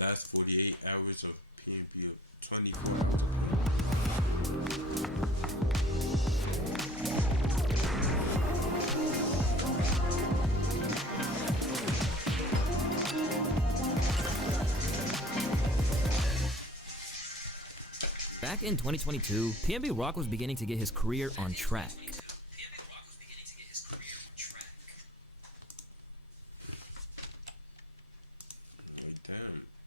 last 48 hours of PNB of 24 hours. Back in 2022, PNB Rock was beginning to get his career on track.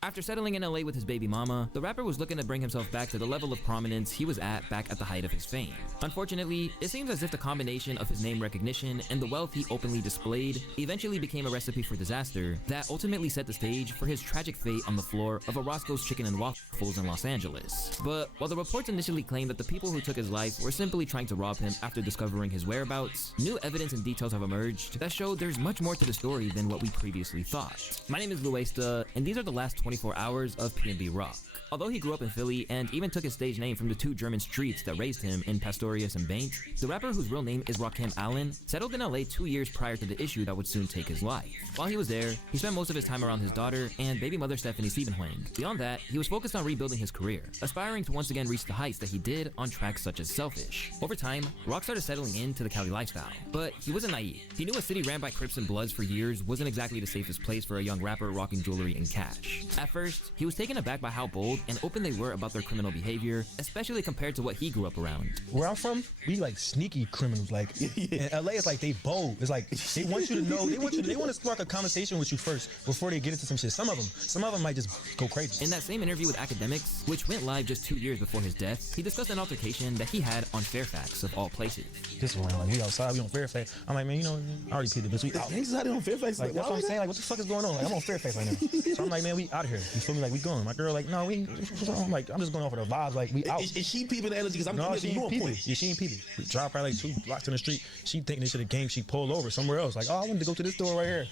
After settling in LA with his baby mama, the rapper was looking to bring himself back to the level of prominence he was at back at the height of his fame. Unfortunately, it seems as if the combination of his name recognition and the wealth he openly displayed eventually became a recipe for disaster that ultimately set the stage for his tragic fate on the floor of a Roscoe's Chicken and Waffles in Los Angeles. But while the reports initially claimed that the people who took his life were simply trying to rob him after discovering his whereabouts, new evidence and details have emerged that show there's much more to the story than what we previously thought. My name is Luesta, and these are the last 24 hours of PNB Rock. Although he grew up in Philly and even took his stage name from the two German streets that raised him in Pastorius and Baint, the rapper, whose real name is Rakim Allen, settled in LA 2 years prior to the issue that would soon take his life. While he was there, he spent most of his time around his daughter and baby mother Stephanie Siebenhuang. Beyond that, he was focused on rebuilding his career, aspiring to once again reach the heights that he did on tracks such as Selfish. Over time, Rock started settling into the Cali lifestyle, but he wasn't naive. He knew a city ran by Crips and Bloods for years wasn't exactly the safest place for a young rapper rocking jewelry and cash. At first, he was taken aback by how bold and open they were about their criminal behavior, especially compared to what he grew up around. Where I'm from, we like sneaky criminals. Like in LA, it's like they bold. It's like they want you to know. They want to spark a conversation with you first before they get into some shit. Some of them might just go crazy. In that same interview with Academics, which went live just 2 years before his death, he discussed an altercation that he had on Fairfax of all places. This one, like we outside, we on Fairfax. I'm like, man, you know, I already paid the bitch. We out. Gangsters out there on Fairfax. Like that's what I'm saying. Like what the fuck is going on? Like I'm on Fairfax right now. So I'm like, man, we out of here. You feel me? Like we going. My girl, like, no, we. I'm like, I'm just going off of the vibes. Like we out. Is she peeping the energy? Because I'm no, she ain't peeping. Point. Yeah, she ain't peeping. We drive probably like 2 blocks in the street. She thinking this shit a game. She pulled over somewhere else. Like, oh, I wanted to go to this store right here.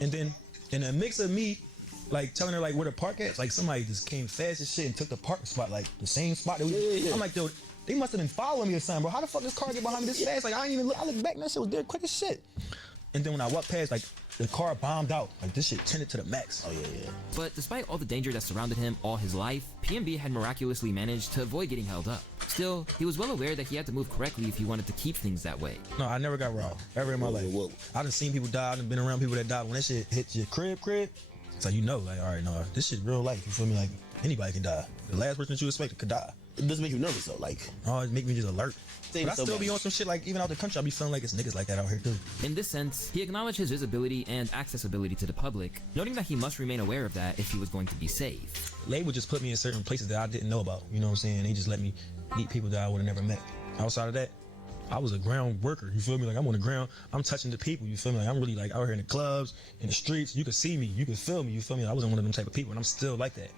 And then in a mix of me, like telling her like where to park at, like somebody just came fast as shit and took the parking spot, like the same spot that we. Yeah. I'm like, yo, they must have been following me or something, bro. How the fuck this car get behind me this fast? Like I ain't even look. I look back and that shit was there quick as shit. And then when I walked past, like the car bombed out. Like this shit tinted to the max. Oh yeah. But despite all the danger that surrounded him all his life, PNB had miraculously managed to avoid getting held up. Still, he was well aware that he had to move correctly if he wanted to keep things that way. No, I never got robbed ever in my life. I done seen people die. I done been around people that died. When that shit hits your crib, it's like you know, like all right, no, this shit real life. You feel me? Like anybody can die. The last person that you expected could die. It doesn't make you nervous though, like. Oh, it make me just alert. But I still be on some shit like even out the country, I be feeling like it's niggas like that out here too. In this sense, he acknowledged his visibility and accessibility to the public, noting that he must remain aware of that if he was going to be safe. Label just put me in certain places that I didn't know about, you know what I'm saying? They just let me meet people that I would have never met. Outside of that, I was a ground worker, you feel me? Like I'm on the ground, I'm touching the people, you feel me? Like I'm really like out here in the clubs, in the streets, you can see me, you can feel me, you feel me? I wasn't one of them type of people and I'm still like that.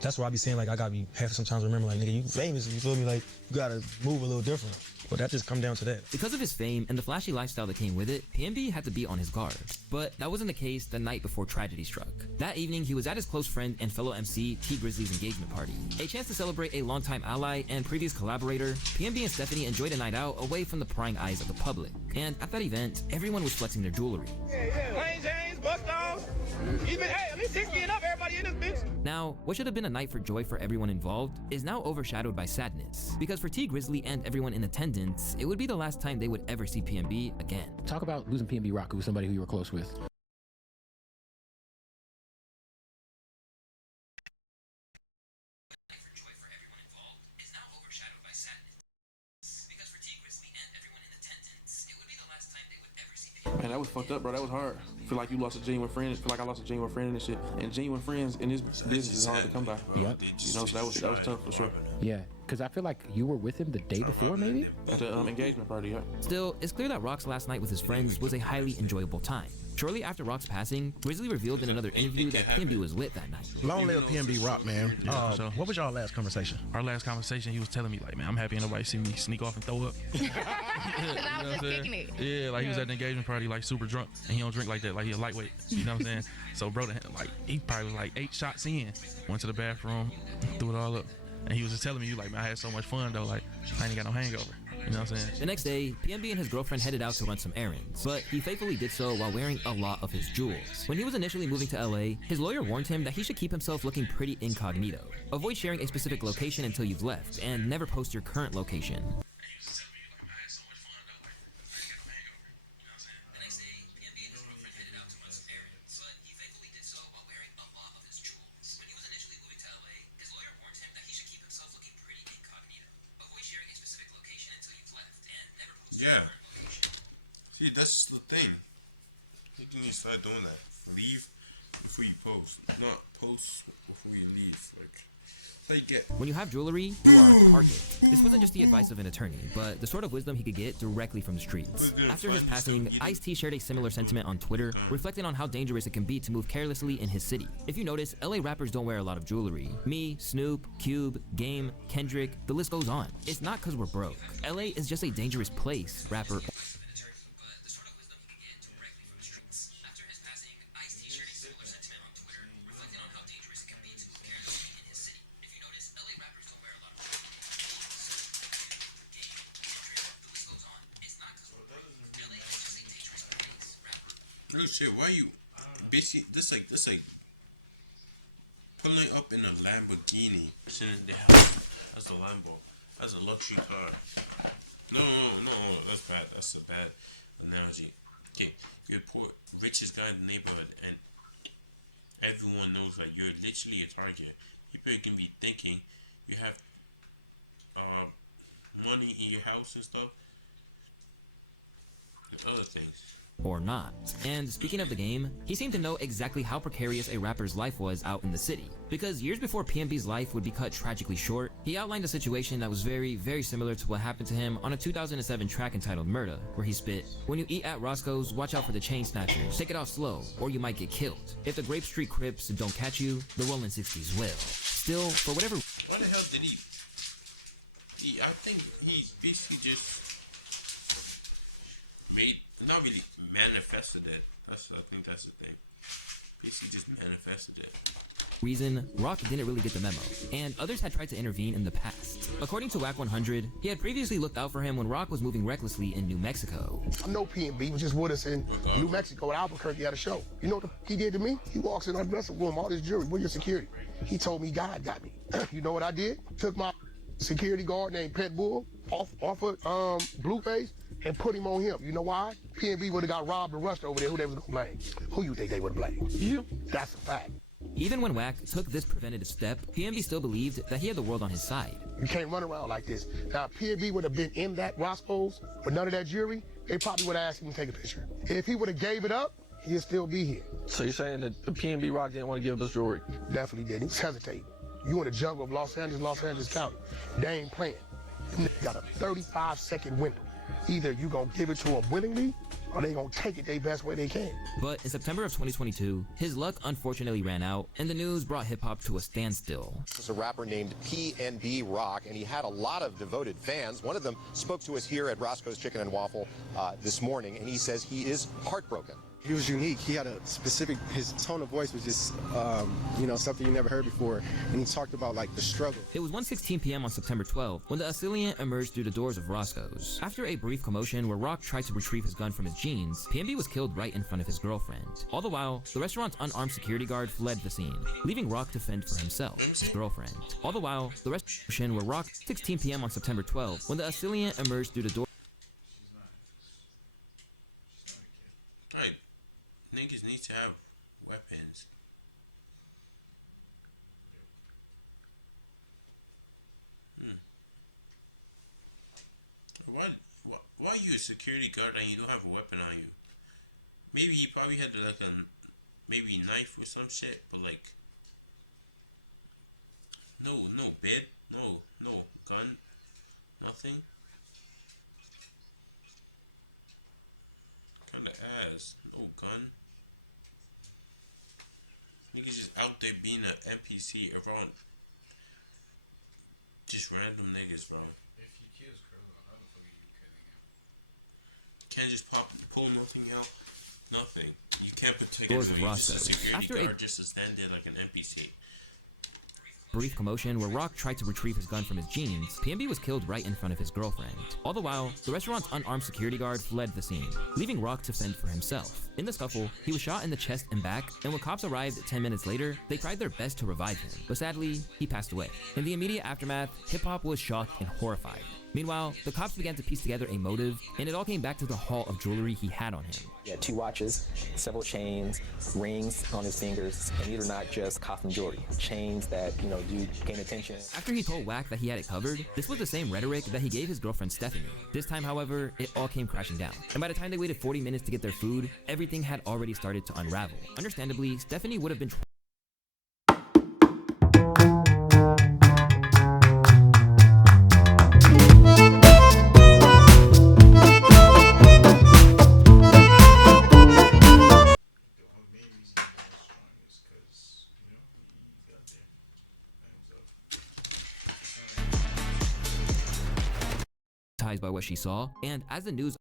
That's why I be saying like I gotta be have to sometimes remember like nigga, you famous, you feel me? Like you gotta move a little different. But that just come down to that. Because of his fame and the flashy lifestyle that came with it, PNB had to be on his guard. But that wasn't the case the night before tragedy struck. That evening, he was at his close friend and fellow MC Thhe Grizzly's engagement party. A chance to celebrate a longtime ally and previous collaborator, PNB and Stephanie enjoyed a night out away from the prying eyes of the public. And at that event, everyone was flexing their jewelry. Plain James, Buckstones, even, hey, at least 60 and up, everybody in this bitch. Now, what should have been a night for joy for everyone involved is now overshadowed by sadness. Because for Thhe Grizzly and everyone in attendance, it would be the last time they would ever see PNB again. Talk about losing PNB Rock, who was somebody who you were close with. Man, that was fucked up, bro. That was hard. Feel like you lost a genuine friend. Feel like I lost a genuine friend and shit. And genuine friends in this business is hard to come by. Yep. You know, so that was tough for sure. Yeah, because I feel like you were with him the day before, maybe? At the engagement party, yeah. Still, it's clear that Rock's last night with his friends was a highly enjoyable time. Shortly after Rock's passing, Grizzly revealed in another interview that PNB was lit that night. Long live PNB Rock, man. Yeah, for sure. What was y'all last conversation? Our last conversation, he was telling me, like, man, I'm happy ain't nobody see me sneak off and throw up. Because I was just kicking it. Yeah, like he was at the engagement party, like super drunk, and he don't drink like that, like he a lightweight. You know what I'm saying? So, bro, like he probably was like 8 shots in, went to the bathroom, threw it all up. And he was just telling me, like, man, I had so much fun though, like I ain't got no hangover. You know what I'm saying? The next day, PNB and his girlfriend headed out to run some errands, but he faithfully did so while wearing a lot of his jewels. When he was initially moving to LA, his lawyer warned him that he should keep himself looking pretty incognito. Avoid sharing a specific location until you've left, and never post your current location. Yeah. See, that's the thing. I think you need to start doing that. Leave before you post. Not post before you leave. Like, that's how you get. When you have jewelry, you are a target. This wasn't just the advice of an attorney, but the sort of wisdom he could get directly from the streets. After his passing, Ice-T shared a similar sentiment on Twitter, reflecting on how dangerous it can be to move carelessly in his city. If you notice, LA rappers don't wear a lot of jewelry. Me, Snoop, Cube, Game, Kendrick, the list goes on. It's not cause we're broke. LA is just a dangerous place, rapper. Real shit, why you basically this like pulling up in a Lamborghini. Sitting in the house as a Lambo. As a luxury car. No, that's bad. That's a bad analogy. Okay, you're the poor richest guy in the neighborhood and everyone knows that you're literally a target. People are gonna be thinking you have money in your house and stuff. And other things. Or not. And speaking of the game, he seemed to know exactly how precarious a rapper's life was out in the city. Because years before PNB's life would be cut tragically short, he outlined a situation that was very, very similar to what happened to him on a 2007 track entitled Murda, where he spit, "When you eat at Roscoe's, watch out for the chain snatchers. Take it off slow, or you might get killed. If the Grape Street Crips don't catch you, the Rolling 60s will." Still, for whatever... Why the hell did he I think he basically just not really manifested it. I think that's the thing. Basically just manifested it. Reason, Rock didn't really get the memo, and others had tried to intervene in the past. According to Whack 100, he had previously looked out for him when Rock was moving recklessly in New Mexico. I know PNB was just with us in New Mexico at Albuquerque at a show. You know what he did to me? He walks in our dressing room, all this jewelry, where's your security? He told me God got me. You know what I did? Took my security guard named Pet Bull off of Blueface and put him on him. You know why? PNB would have got robbed and rushed over there. Who they was gonna blame? Who you think they would have blamed? You. That's a fact. Even when Whack took this preventative step, PNB still believed that he had the world on his side. You can't run around like this. Now, if PNB would have been in that Roscoe's with none of that jewelry, they probably would have asked him to take a picture. If he would have gave it up, he'd still be here. So you're saying that the PNB Rock didn't want to give us jewelry? Definitely did. He was hesitating. You in the jungle of Los Angeles County. They ain't playing. You got a 35-second window. Either you gonna give it to them willingly, or they gonna take it their best way they can. But in September of 2022, his luck unfortunately ran out, and the news brought hip-hop to a standstill. There's a rapper named PNB Rock, and he had a lot of devoted fans. One of them spoke to us here at Roscoe's Chicken and Waffle this morning, and he says he is heartbroken. He was unique. He had a specific, his tone of voice was just, something you never heard before. And he talked about, like, the struggle. It was 1:16 p.m. on September 12th when the assailant emerged through the doors of Roscoe's. After a brief commotion where Rock tried to retrieve his gun from his jeans, PNB was killed right in front of his girlfriend. All the while, the restaurant's unarmed security guard fled the scene, leaving Rock to fend for himself, his girlfriend. All the while, the restaurant where Rock, 16 p.m. on September 12th when the assailant emerged through the door. Niggas need to have weapons. Why are you a security guard and you don't have a weapon on you? Maybe he probably had like a maybe knife or some shit, but like no bed, no gun, nothing. Kinda ass, no gun. Niggas just out there being an NPC around just random niggas, bro. If he kills criminal, how the fuck are you killing him? Can't just pull nothing out. Nothing. You can't protect Doors it. of You just a Roscoe's. security After guard just to stand there like an NPC. brief commotion where Rock tried to retrieve his gun from his jeans, PNB was killed right in front of his girlfriend. All the while, the restaurant's unarmed security guard fled the scene, leaving Rock to fend for himself. In the scuffle, he was shot in the chest and back, and when cops arrived 10 minutes later, they tried their best to revive him, but sadly, he passed away. In the immediate aftermath, hip-hop was shocked and horrified. Meanwhile, the cops began to piece together a motive, and it all came back to the haul of jewelry he had on him. He had 2 watches, several chains, rings on his fingers, and these are not just costume jewelry. Chains that, do gain attention. After he told Wack that he had it covered, this was the same rhetoric that he gave his girlfriend Stephanie. This time, however, it all came crashing down. And by the time they waited 40 minutes to get their food, everything had already started to unravel. Understandably, Stephanie would have been by what she saw, and as the news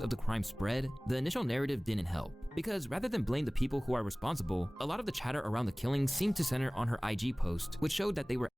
of the crime spread, the initial narrative didn't help. Because rather than blame the people who are responsible, a lot of the chatter around the killing seemed to center on her IG post, which showed that they were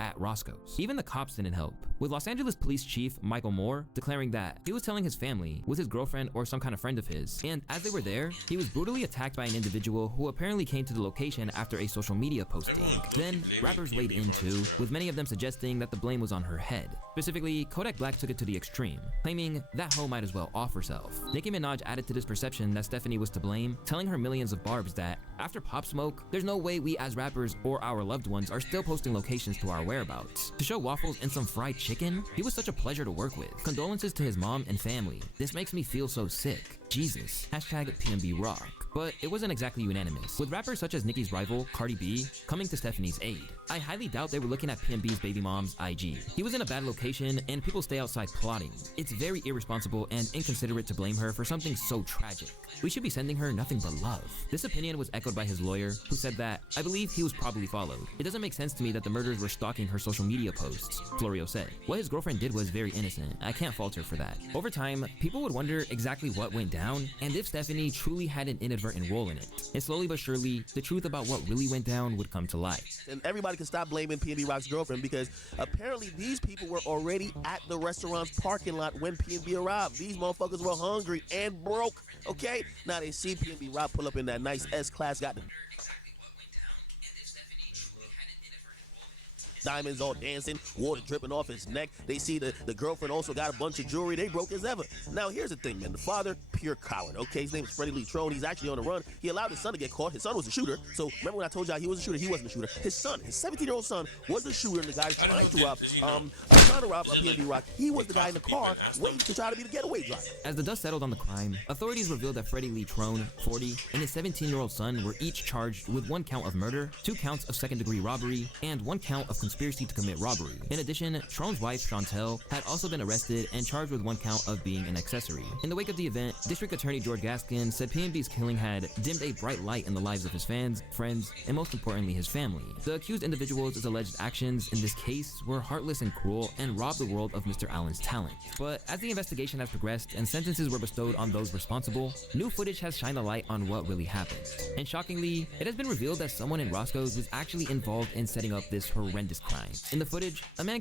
at Roscoe's. Even the cops didn't help, with Los Angeles Police Chief Michael Moore declaring that he was telling his family with his girlfriend or some kind of friend of his, and as they were there, he was brutally attacked by an individual who apparently came to the location after a social media posting. Then, rappers weighed in too, with many of them suggesting that the blame was on her head. Specifically, Kodak Black took it to the extreme, claiming that hoe might as well off herself. Nicki Minaj added to this perception that Stephanie was to blame, telling her millions of barbs that, after Pop Smoke, there's no way we as rappers or our loved ones are still posting locations to our whereabouts. To show Waffles and some fried chicken, he was such a pleasure to work with. Condolences to his mom and family. This makes me feel so sick. Jesus. Hashtag PNB Rock. But it wasn't exactly unanimous, with rappers such as Nicki's rival, Cardi B, coming to Stephanie's aid. I highly doubt they were looking at PNB's baby mom's IG. He was in a bad location, and people stay outside plotting. It's very irresponsible and inconsiderate to blame her for something so tragic. We should be sending her nothing but love. This opinion was echoed by his lawyer, who said that, I believe he was probably followed. It doesn't make sense to me that the murderers were stalking her social media posts, Florio said. What his girlfriend did was very innocent. I can't fault her for that. Over time, people would wonder exactly what went down, and if Stephanie truly had an inadvertent role in it. And slowly but surely, the truth about what really went down would come to light. And everybody can stop blaming PNB Rock's girlfriend, because apparently these people were already at the restaurant's parking lot when PNB arrived. These motherfuckers were hungry and broke, okay? Now they see PNB Rock pull up in that nice S-Class, got the diamonds all dancing, water dripping off his neck. They see the girlfriend also got a bunch of jewelry. They broke as ever. Now, here's the thing, man. The father, pure coward, okay? His name is Freddie Lee Trone. He's actually on the run. He allowed his son to get caught. His son was a shooter. So, remember when I told y'all he was a shooter? He wasn't a shooter. His son, his 17-year-old son, was the shooter, and the guy trying to rob PNB Rock. He was the guy in the car waiting to try to be the getaway driver. As the dust settled on the crime, authorities revealed that Freddie Lee Trone, 40, and his 17-year-old son were each charged with 1 count of murder, 2 counts of second-degree robbery, and 1 count of conspiracy to commit robbery. In addition, Trone's wife, Chantel, had also been arrested and charged with 1 count of being an accessory. In the wake of the event, District Attorney George Gaskin said PNB's killing had dimmed a bright light in the lives of his fans, friends, and most importantly, his family. The accused individuals' alleged actions in this case were heartless and cruel and robbed the world of Mr. Allen's talent. But as the investigation has progressed and sentences were bestowed on those responsible, new footage has shined a light on what really happened. And shockingly, it has been revealed that someone in Roscoe's was actually involved in setting up this horrendous crime. In the footage, a man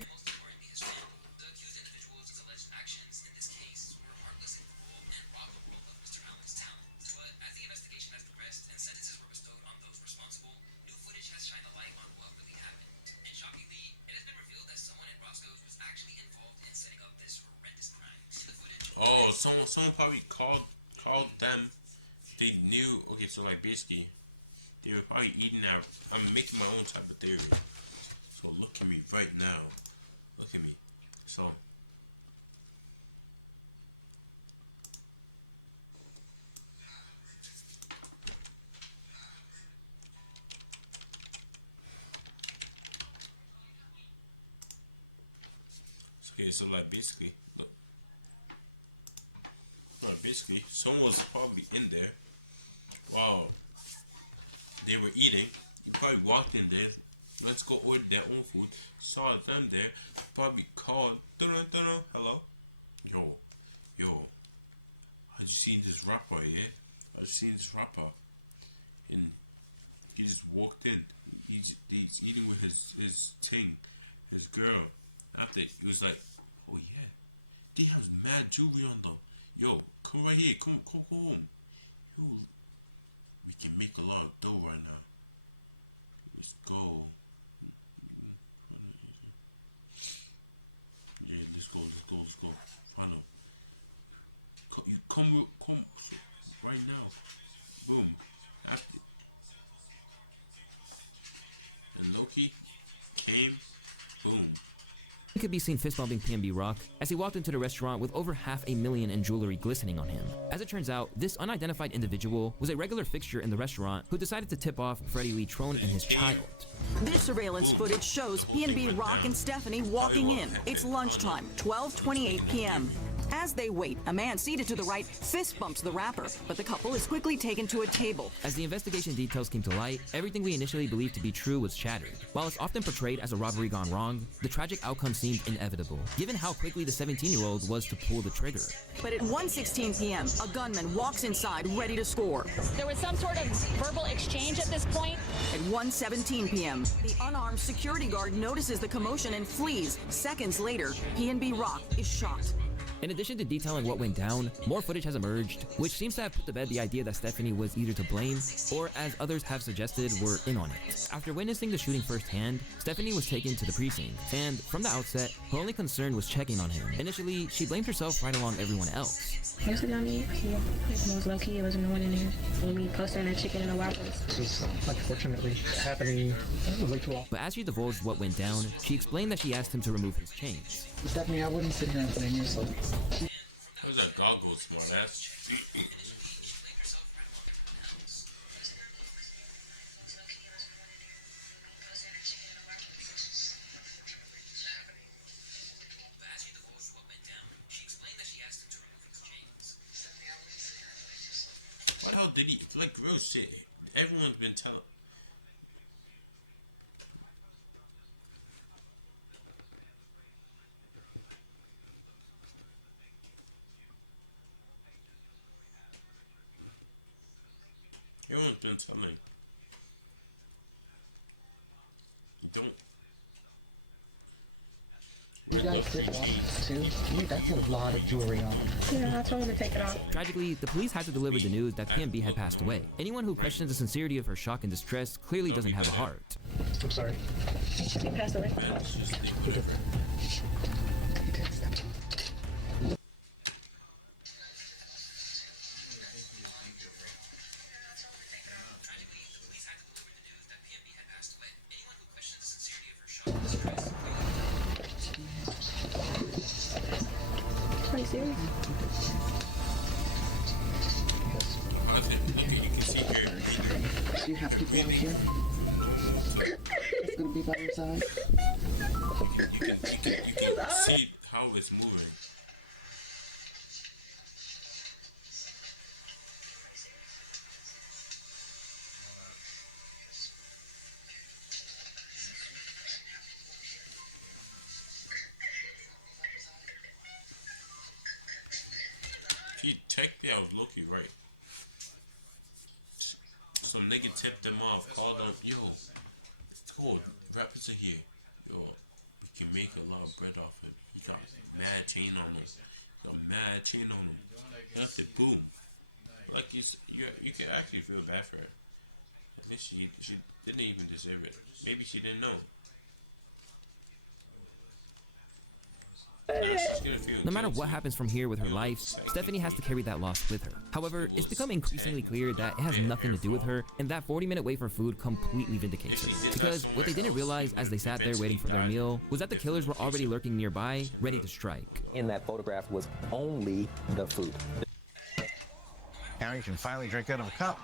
Oh, someone probably called them. They knew. Okay, so like basically, they were probably eating that. I'm making my own type of theory. So look at me right now. Look at me. So So like basically, look. Basically, someone was probably in there while they were eating. He probably walked in there. Let's go order their own food. Saw them there. Probably called. Hello. Yo. I just seen this rapper, yeah. I just seen this rapper, and he just walked in. He's eating with his his girl. After he was like, oh yeah, they have mad jewelry on them. Yo, come right here. Come home. Yo, we can make a lot of dough right now. Let's go. Yeah, let's go. Find him. Come right now. Boom. After. And Loki came. Boom. He could be seen fist-bumping PNB Rock as he walked into the restaurant with over $500,000 in jewelry glistening on him. As it turns out, this unidentified individual was a regular fixture in the restaurant who decided to tip off Freddie Lee Trone and his child. This surveillance footage shows PNB Rock and Stephanie walking in. It's lunchtime, 12:28 p.m. As they wait, a man seated to the right fist bumps the rapper, but the couple is quickly taken to a table. As the investigation details came to light, everything we initially believed to be true was shattered. While it's often portrayed as a robbery gone wrong, the tragic outcome seemed inevitable, given how quickly the 17-year-old was to pull the trigger. But at 1:16 p.m., a gunman walks inside ready to score. There was some sort of verbal exchange at this point. At 1:17 p.m., the unarmed security guard notices the commotion and flees. Seconds later, PNB Rock is shot. In addition to detailing what went down, more footage has emerged, which seems to have put to bed the idea that Stephanie was either to blame, or as others have suggested, were in on it. After witnessing the shooting firsthand, Stephanie was taken to the precinct, and from the outset, her only concern was checking on him. Initially, she blamed herself right along everyone else. It was on me. It was low-key. It wasn't no one in there. When we posted that chicken in the waffles. This was unfortunately happening way too often. But as she divulged what went down, she explained that she asked him to remove his chains. Stephanie, I wouldn't sit here and blame you, so... How's that goggles, smart ass? What the hell did he, like, real shit? Everyone's been telling. Everyone's been telling. You don't. You guys did watch too? That's a lot of jewelry on. Yeah, I told him to take it off. Tragically, the police had to deliver the news that PNB had passed away. Anyone who questions the sincerity of her shock and distress clearly doesn't have a heart. I'm sorry. She passed away. Are you serious? You can see here. Do you have people out here? It's gonna be by your side. You can see how it's moving. Technically, I was low-key right. Some nigga tipped them off, called them, yo, it's cold, rappers are here. Yo, we can make a lot of bread off him. He got mad chain on him. After boom. Like, you can actually feel bad for her. I think she didn't even deserve it. Maybe she didn't know. No matter what happens from here with her life, Stephanie has to carry that loss with her. However, it's become increasingly clear that it has nothing to do with her, and that 40-minute wait for food completely vindicates her. Because what they didn't realize as they sat there waiting for their meal was that the killers were already lurking nearby, ready to strike. In that photograph was only the food. Now you can finally drink out of a cup.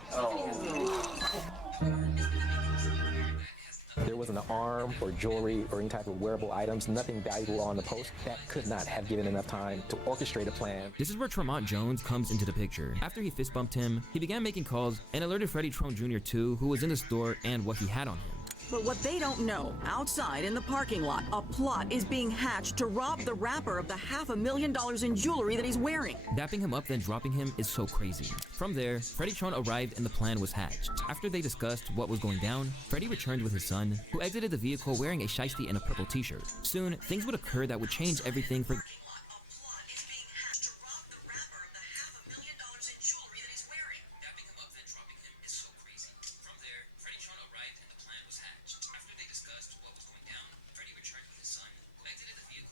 There wasn't an arm or jewelry or any type of wearable items, nothing valuable on the post. That could not have given enough time to orchestrate a plan. This is where Tremont Jones comes into the picture. After he fist bumped him, he began making calls and alerted Freddie Trone Jr. too, who was in the store, and what he had on him. But what they don't know, outside in the parking lot, a plot is being hatched to rob the rapper of the $500,000 in jewelry that he's wearing. Dapping him up then dropping him is so crazy. From there, Freddie Trone arrived and the plan was hatched. After they discussed what was going down, Freddie returned with his son, who exited the vehicle wearing a shiesty and a purple t-shirt. Soon, things would occur that would change everything for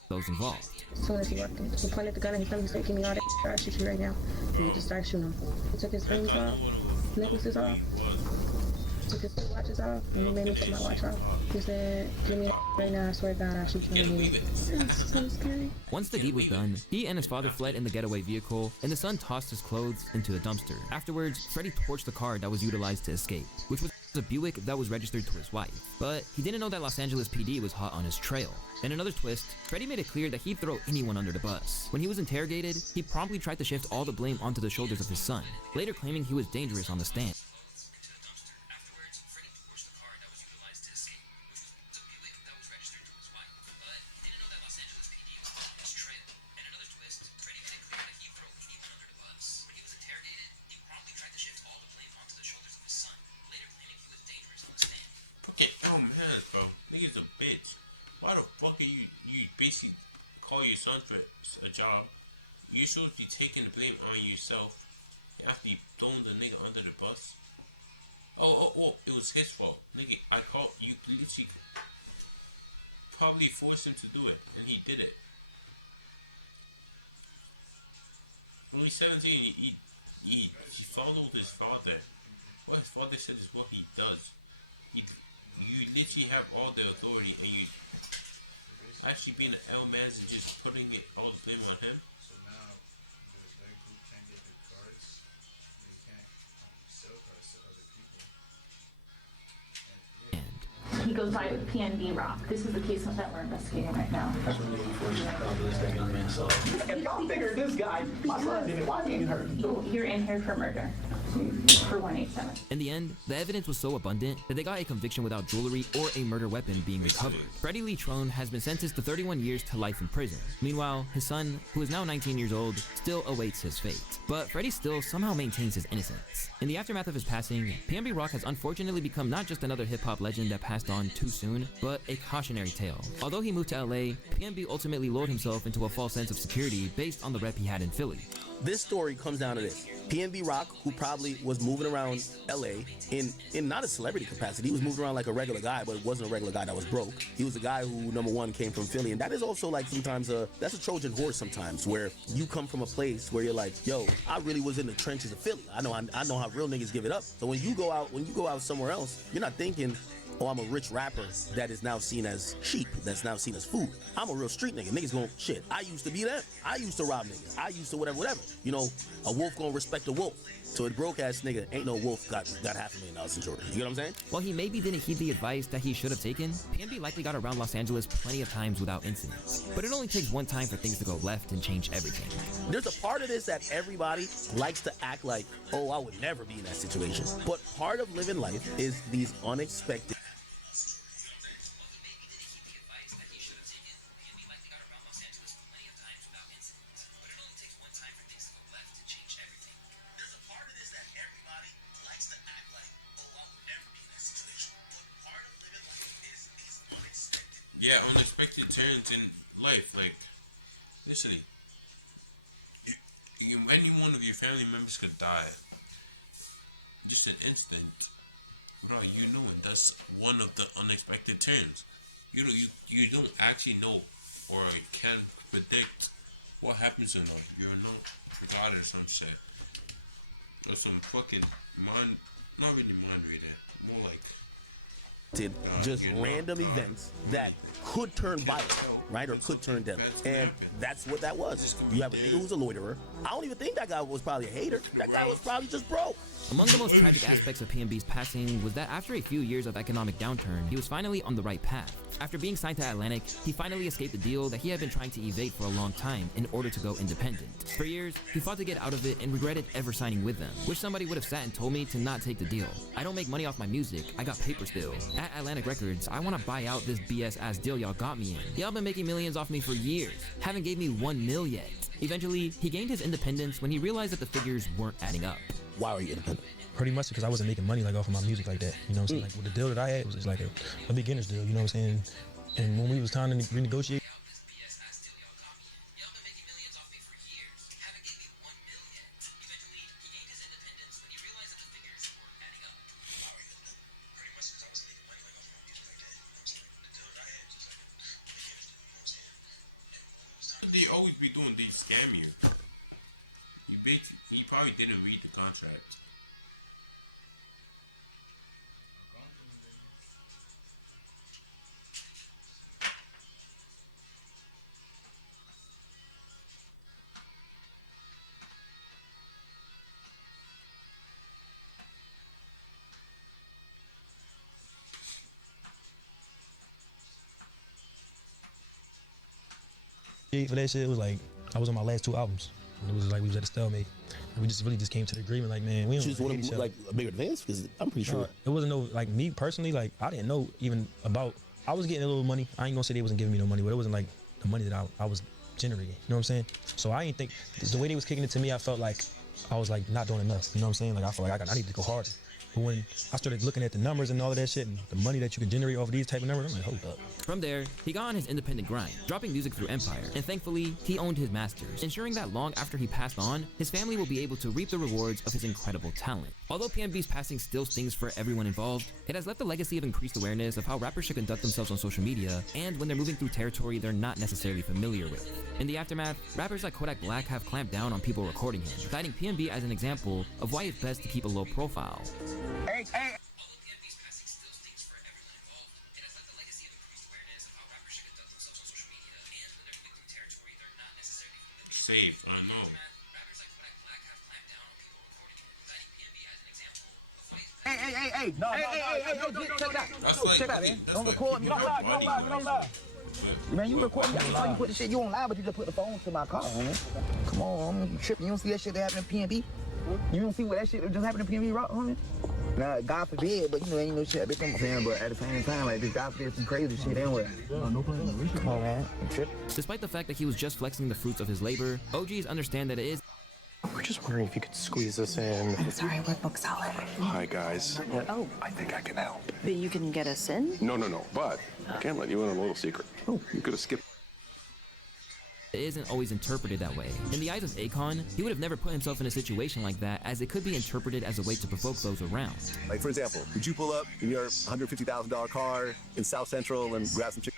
those involved. As soon as he walked in, he pointed the gun at his son. He said, "Give me all that. I'll shoot you right now." And he just started shooting him. He took his rings off, necklaces off, took his watches off, and he made me take my watch off. He said, "Give me that right now. I swear to God, I'll shoot you in the head." That's so scary. Once the deed was done, he and his father fled in the getaway vehicle, and the son tossed his clothes into a dumpster. Afterwards, Freddie torched the car that was utilized to escape, which was a Buick that was registered to his wife. But he didn't know that Los Angeles PD was hot on his trail. In another twist, Freddie made it clear that he'd throw anyone under the bus. When he was interrogated, he promptly tried to shift all the blame onto the shoulders of his son, later claiming he was dangerous on the stand. Bro, nigga's a bitch. Why the fuck are you basically call your son for a job? You're supposed to be taking the blame on yourself after you throwing the nigga under the bus. Oh, it was his fault. Nigga, I called you, literally probably forced him to do it, and he did it. When he's 17, he followed his father. What his father said is what he does. You literally have all the authority, and you actually being an L man and just putting it all the blame on him. So now there's like who can't get the cards, you can't sell cards to other people. He goes by with PNB Rock. This is the case that we're investigating right now. That's really unfortunate. If y'all figured this guy, my son did it, why he ain't hurt? You're in here for murder. For 187. In the end, the evidence was so abundant that they got a conviction without jewelry or a murder weapon being recovered. Freddie Lee Trone has been sentenced to 31 years to life in prison. Meanwhile, his son, who is now 19 years old, still awaits his fate. But Freddie still somehow maintains his innocence. In the aftermath of his passing, PNB Rock has unfortunately become not just another hip-hop legend that passed on too soon, but a cautionary tale. Although he moved to LA, PNB ultimately lulled himself into a false sense of security based on the rep he had in Philly. This story comes down to this. PNB Rock, who probably was moving around LA in not a celebrity capacity, he was moving around like a regular guy, but it wasn't a regular guy that was broke. He was a guy who, number one, came from Philly, and that is also like sometimes that's a Trojan horse sometimes, where you come from a place where you're like, yo, I really was in the trenches of Philly. I know how real niggas give it up. So when you go out somewhere else, you're not thinking, oh, I'm a rich rapper that is now seen as cheap, that's now seen as food. I'm a real street nigga. Niggas gon' shit. I used to be them. I used to rob niggas. I used to whatever. You know, a wolf gonna respect a wolf. So a broke ass nigga, ain't no wolf got $500,000 in jewelry. You know what I'm saying? While he maybe didn't heed the advice that he should have taken, PNB likely got around Los Angeles plenty of times without incidents. But it only takes one time for things to go left and change everything. There's a part of this that everybody likes to act like, oh, I would never be in that situation. But part of living life is these unexpected. Yeah, unexpected turns in life. Like, literally, any one of your family members could die. Just an instant, without you knowing. That's one of the unexpected turns. You don't actually know or can predict what happens in life. You're not God or some shit. Or some fucking not really mind reader. More like just random events that could turn violent, right? Or could turn deadly. And that's what that was. You have a nigga who's a loiterer. I don't even think that guy was probably a hater. That guy was probably just broke. Among the most tragic aspects of PNB's passing was that after a few years of economic downturn, he was finally on the right path. After being signed to Atlantic, he finally escaped the deal that he had been trying to evade for a long time in order to go independent. For years, he fought to get out of it and regretted ever signing with them. Wish somebody would have sat and told me to not take the deal. I don't make money off my music, I got paper still. At Atlantic Records, I want to buy out this BS ass deal y'all got me in. Y'all been making millions off me for years. Haven't gave me 1 mil yet. Eventually, he gained his independence when he realized that the figures weren't adding up. Why are you independent? Pretty much because I wasn't making money like off of my music like that. You know what I'm saying? Like with the deal that I had, it was just like a beginner's deal. You know what I'm saying? And when we was trying to renegotiate. They always be doing, they scam you. You probably didn't read the contract. For that shit, it was like I was on my last 2 albums. And it was like we was at a stalemate. And we just really came to the agreement like, man, we don't Just want to like a bigger advance because I'm pretty sure it wasn't no like me personally. Like I didn't know even about. I was getting a little money. I ain't gonna say they wasn't giving me no money, but it wasn't like the money that I was generating. You know what I'm saying? So I ain't think the way they was kicking it to me, I felt like I was like not doing enough. You know what I'm saying? Like I felt like I need to go harder. But when I started looking at the numbers and all of that shit and the money that you can generate off of these type of numbers, I'm like, hold up. From there, he got on his independent grind, dropping music through Empire, and thankfully, he owned his masters, ensuring that long after he passed on, his family will be able to reap the rewards of his incredible talent. Although PNB's passing still stings for everyone involved, it has left a legacy of increased awareness of how rappers should conduct themselves on social media and when they're moving through territory they're not necessarily familiar with. In the aftermath, rappers like Kodak Black have clamped down on people recording him, citing PNB as an example of why it's best to keep a low profile. Hey. Safe, I know. Hey. No, check that. Check that, man. Don't record me. Don't lie. Man, you record me. I saw you put the shit, you on live, but you just put the phone to my car, man. Come on, you tripping. You don't see that shit that happened in PNB? You don't see what that shit that just happened in PNB Rock, homie? Now, God forbid, but you know, ain't no shit that come saying, but at the same time, like, this God forbid some crazy shit anyway. Come on, man. Despite the fact that he was just flexing the fruits of his labor, OGs understand that it is. We're just wondering if you could squeeze us in. I'm sorry, what book's out? Hi, guys. Oh. I think I can help. But you can get us in? No. But I can let you in on a little secret. Oh, you could have skipped. It isn't always interpreted that way. In the eyes of Akon, he would have never put himself in a situation like that, as it could be interpreted as a way to provoke those around. Like, for example, would you pull up in your $150,000 car in South Central and grab some chicken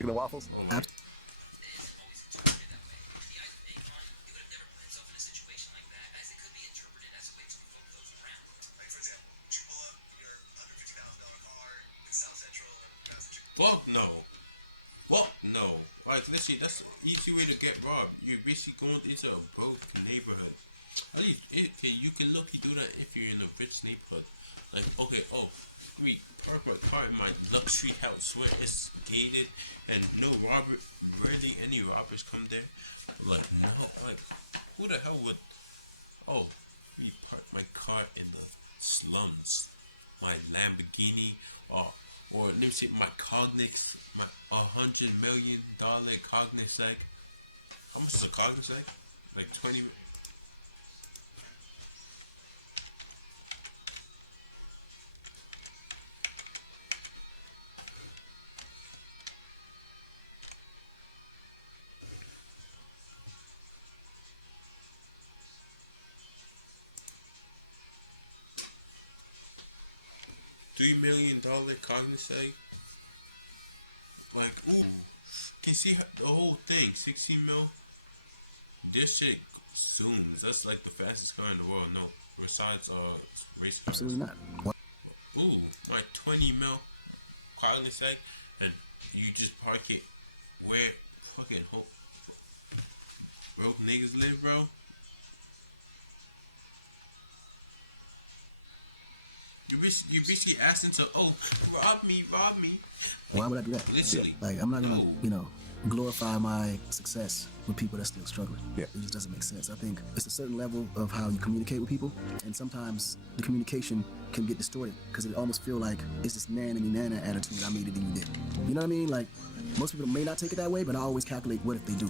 and waffles? Fuck no. Fuck no. Like, listen, that's an easy way to get robbed. You're basically going into a broke neighborhood. At least, you can look, you do that if you're in a rich neighborhood. Like, okay, park my car in my luxury house where it's gated and rarely any robbers come there. Like, no, like, who the hell would, park my car in the slums, my Lamborghini, or let me see, my Cognix, my $100 million Cognizant. How much is a Cognizant? Like 20. $3 million Cognizant. Like, ooh, can you see the whole thing? 16 mil. This shit zooms. That's like the fastest car in the world. No, besides racing. Absolutely not. What? Ooh, my 20 mil Cognizant, and you just park it where fucking broke niggas live, bro. You basically asked him to, rob me. Why would I do that? Literally. Like, I'm not gonna, glorify my success with people that's still struggling. Yeah. It just doesn't make sense. I think it's a certain level of how you communicate with people, and sometimes the communication can get distorted because it almost feel like it's this nana attitude. I made it and you did. You know what I mean? Like, most people may not take it that way, but I always calculate what if they do.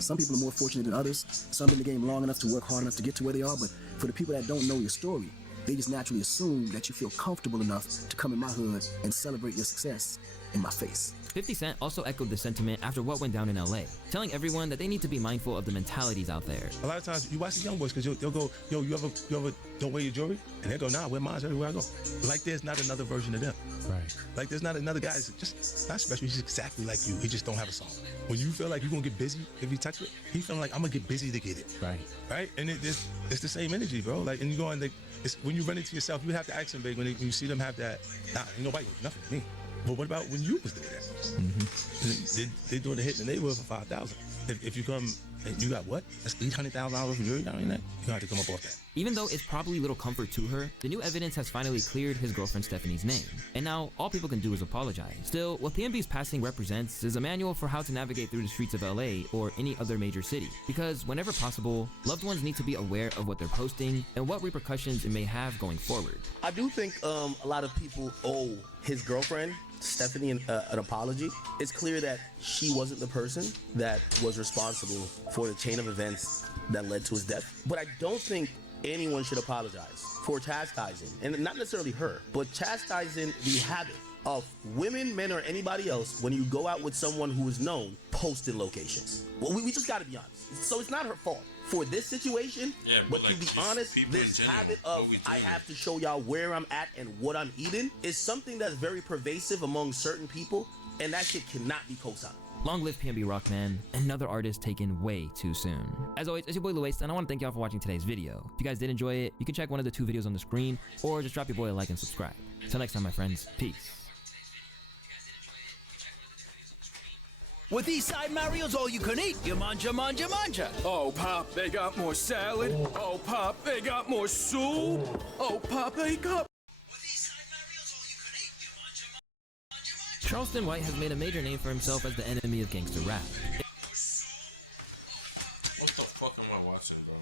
Some people are more fortunate than others. Some in the game long enough to work hard enough to get to where they are, but for the people that don't know your story, they just naturally assume that you feel comfortable enough to come in my hood and celebrate your success in my face. 50 Cent also echoed the sentiment after what went down in LA, telling everyone that they need to be mindful of the mentalities out there. A lot of times you watch the young boys because they'll go, yo, you ever don't wear your jewelry? And they'll go, nah, I wear mine everywhere I go. Like there's not another version of them. Right. Like there's not another guy that's just not special. He's exactly like you. He just don't have a song. When you feel like you're gonna get busy if you touch it, he feeling like I'm gonna get busy to get it. Right. Right? And it's the same energy, bro. Like, and you go and it's when you run into yourself, you have to ask them, babe, when you see them have that, nah, ain't nobody doing nothing to me. But what about when you was doing that? They doing a hit in the neighborhood for 5,000. If you come and you got what? That's $800,000 for jewelry down in that. You have to come up off that. Even though it's probably little comfort to her, the new evidence has finally cleared his girlfriend Stephanie's name, and now all people can do is apologize. Still, what PNB's passing represents is a manual for how to navigate through the streets of LA or any other major city, because whenever possible, loved ones need to be aware of what they're posting and what repercussions it may have going forward. I do think a lot of people owe his girlfriend Stephanie an apology. It's clear that she wasn't the person that was responsible for the chain of events that led to his death. But I don't think anyone should apologize for chastising, and not necessarily her, but chastising the habit of women, men, or anybody else when you go out with someone who is known posting locations. Well, we just gotta be honest. So it's not her fault for this situation, but to be honest, this habit of I have to show y'all where I'm at and what I'm eating is something that's very pervasive among certain people, and that shit cannot be co-signed. Long live PNB Rock, man. Another artist taken way too soon. As always, it's your boy Luis, and I want to thank y'all for watching today's video. If you guys did enjoy it, you can check one of the 2 videos on the screen, or just drop your boy a like and subscribe. Till next time, my friends. Peace. With Eastside Mario's all you can eat, you manja, manja, manja. Oh, Pop, they got more salad. Oh, Pop, they got more soup. Oh, Pop, they got... Charleston White has made a major name for himself as the enemy of gangster rap. What the fuck am I watching, bro?